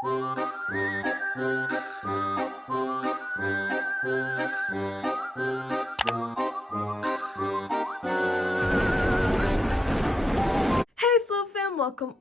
Hey Flow fam, welcome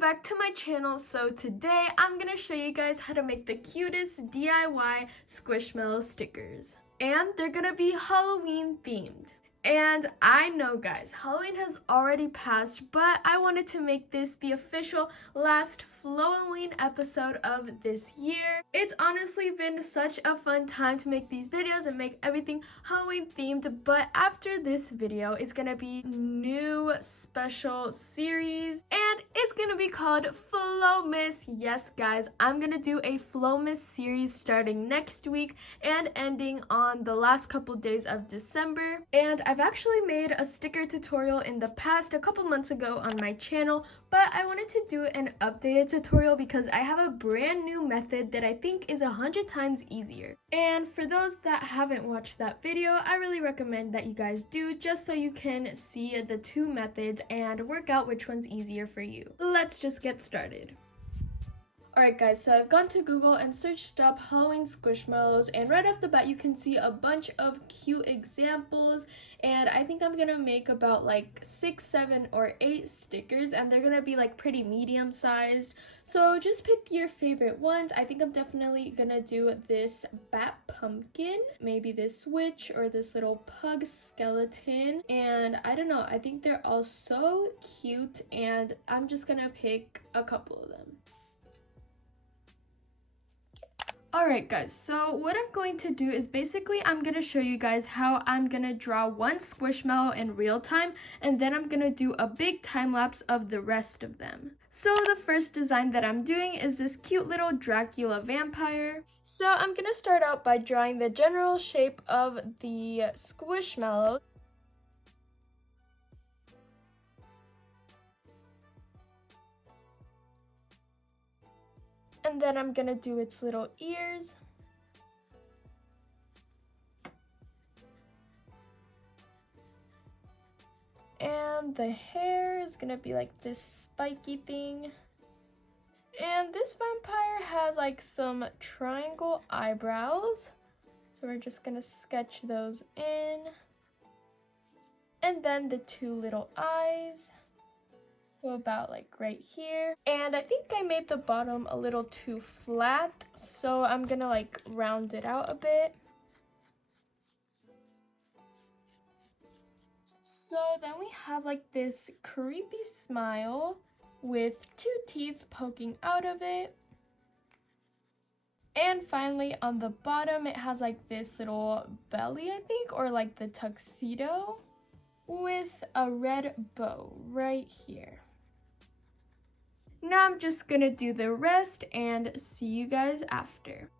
back to my channel. So today I'm gonna show you guys how to make the cutest DIY Squishmallow stickers. And they're gonna be Halloween themed. And I know guys, Halloween has already passed, but I wanted to make this the official last Flowoween episode of this year. It's honestly been such a fun time to make these videos and make everything Halloween themed, but after this video it's gonna be new special series and it's gonna be called Flowmas. Yes guys, I'm gonna do a Flowmas series starting next week and ending on the last couple days of December. And I've actually made a sticker tutorial in the past a couple months ago on my channel, but I wanted to do an updated tutorial because I have a brand new method that I think is 100 times easier. And for those that haven't watched that video, I really recommend that you guys do, just so you can see the two methods and work out which one's easier for you. Let's just get started. Alright guys, so I've gone to Google and searched up Halloween Squishmallows, and right off the bat you can see a bunch of cute examples, and I think I'm gonna make about like 6, 7, or 8 stickers, and they're gonna be like pretty medium sized. So just pick your favorite ones. I think I'm definitely gonna do this bat pumpkin, maybe this witch, or this little pug skeleton, and I don't know, I think they're all so cute, and I'm just gonna pick a couple of them. Alright guys, so what I'm going to do is basically I'm going to show you guys how I'm going to draw one Squishmallow in real time, and then I'm going to do a big time lapse of the rest of them. So the first design that I'm doing is this cute little Dracula vampire. So I'm going to start out by drawing the general shape of the Squishmallow. And then I'm gonna do its little ears. And the hair is gonna be like this spiky thing. And this vampire has like some triangle eyebrows. So we're just gonna sketch those in. And then the two little eyes. Go about like right here, and I think I made the bottom a little too flat, so I'm gonna like round it out a bit. So then we have like this creepy smile with 2 teeth poking out of it. And finally on the bottom it has like this little belly, I think, or like the tuxedo with a red bow right here. Now I'm just gonna do the rest and see you guys after.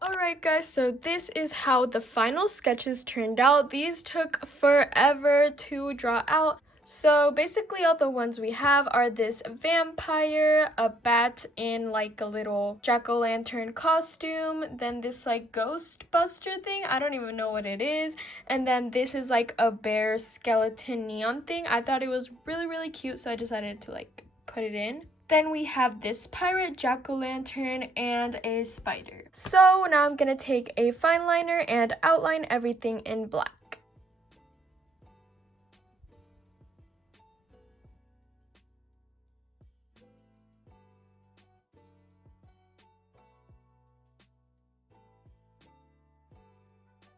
Alright guys, so this is how the final sketches turned out. These took forever to draw out. So basically all the ones we have are this vampire, a bat in like a little jack-o'-lantern costume, then this like ghostbuster thing, I don't even know what it is, and then this is like a bear skeleton neon thing. I thought it was really cute, so I decided to like put it in. Then we have this pirate, jack-o'-lantern, and a spider. So now I'm gonna take a fine liner and outline everything in black.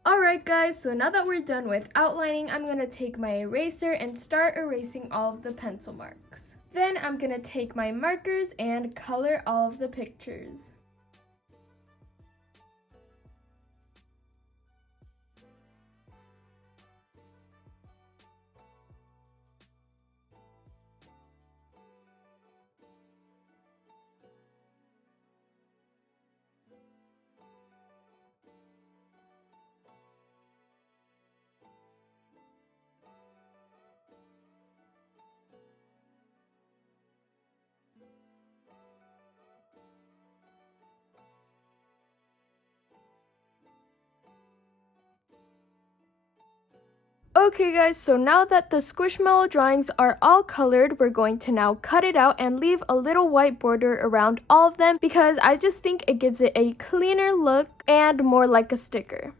Alright guys, so now that we're done with outlining, I'm gonna take my eraser and start erasing all of the pencil marks. Then I'm gonna take my markers and color all of the pictures. Okay guys, so now that the Squishmallow drawings are all colored, we're going to now cut it out and leave a little white border around all of them because I just think it gives it a cleaner look and more like a sticker.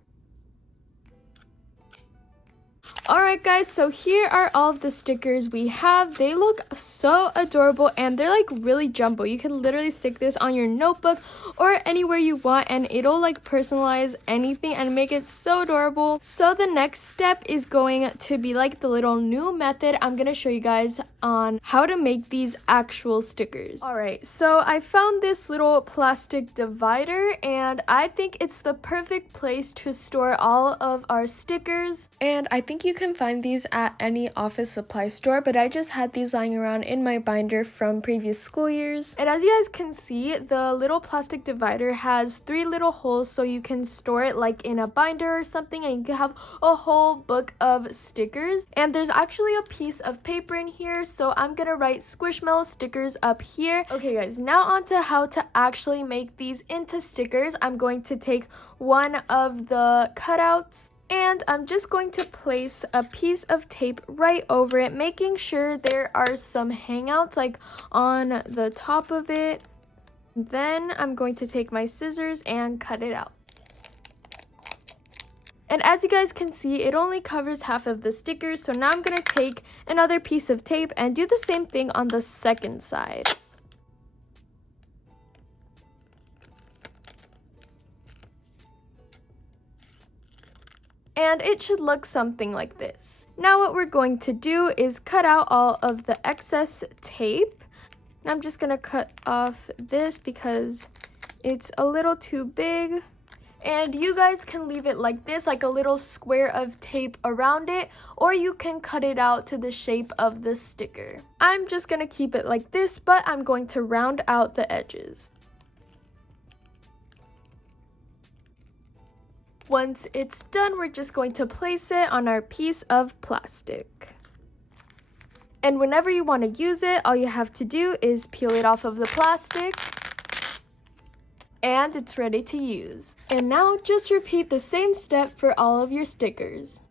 Alright guys, so here are all of the stickers we have. They look so adorable and they're like really jumbo. You can literally stick this on your notebook or anywhere you want and it'll like personalize anything and make it so adorable. So the next step is going to be like the little new method. I'm going to show you guys on how to make these actual stickers. Alright, so I found this little plastic divider and I think it's the perfect place to store all of our stickers. And I think you can find these at any office supply store, but I just had these lying around in my binder from previous school years. And as you guys can see, the little plastic divider has 3 little holes so you can store it like in a binder or something and you can have a whole book of stickers. And there's actually a piece of paper in here, so I'm gonna write Squishmallow stickers up here. Okay guys, now on to how to actually make these into stickers. I'm going to take one of the cutouts and I'm just going to place a piece of tape right over it, making sure there are some hangouts like on the top of it. Then I'm going to take my scissors and cut it out. And as you guys can see, it only covers half of the stickers, so now I'm going to take another piece of tape and do the same thing on the second side. And it should look something like this. Now what we're going to do is cut out all of the excess tape. And I'm just going to cut off this because it's a little too big. And you guys can leave it like this, like a little square of tape around it, or you can cut it out to the shape of the sticker. I'm just going to keep it like this, but I'm going to round out the edges. Once it's done, we're just going to place it on our piece of plastic. And whenever you want to use it, all you have to do is peel it off of the plastic. And it's ready to use. And now just repeat the same step for all of your stickers.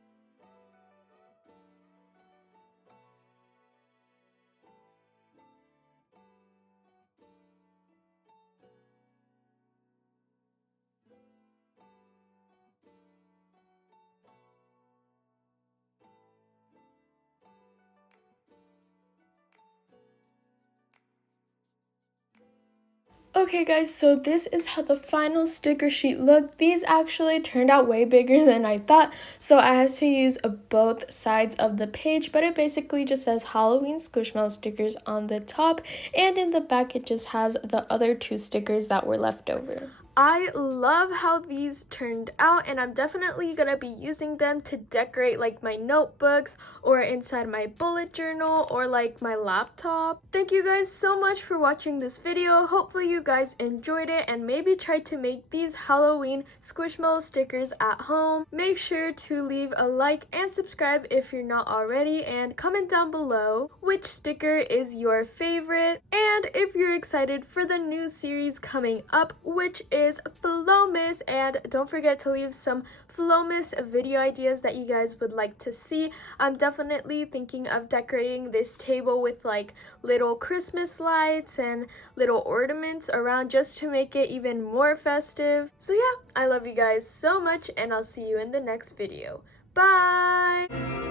Okay guys, so this is how the final sticker sheet looked. These actually turned out way bigger than I thought, so I had to use both sides of the page, but it basically just says Halloween Squishmallow stickers on the top, and in the back it just has the other 2 stickers that were left over. I love how these turned out, and I'm definitely gonna be using them to decorate like my notebooks or inside my bullet journal or like my laptop. Thank you guys so much for watching this video. Hopefully you guys enjoyed it and maybe try to make these Halloween Squishmallow stickers at home. Make sure to leave a like and subscribe if you're not already, and comment down below which sticker is your favorite and if you're excited for the new series coming up, which is Flowmas. And don't forget to leave some Flowmas video ideas that you guys would like to see. I'm definitely thinking of decorating this table with like little Christmas lights and little ornaments around just to make it even more festive. So yeah, I love you guys so much and I'll see you in the next video. Bye!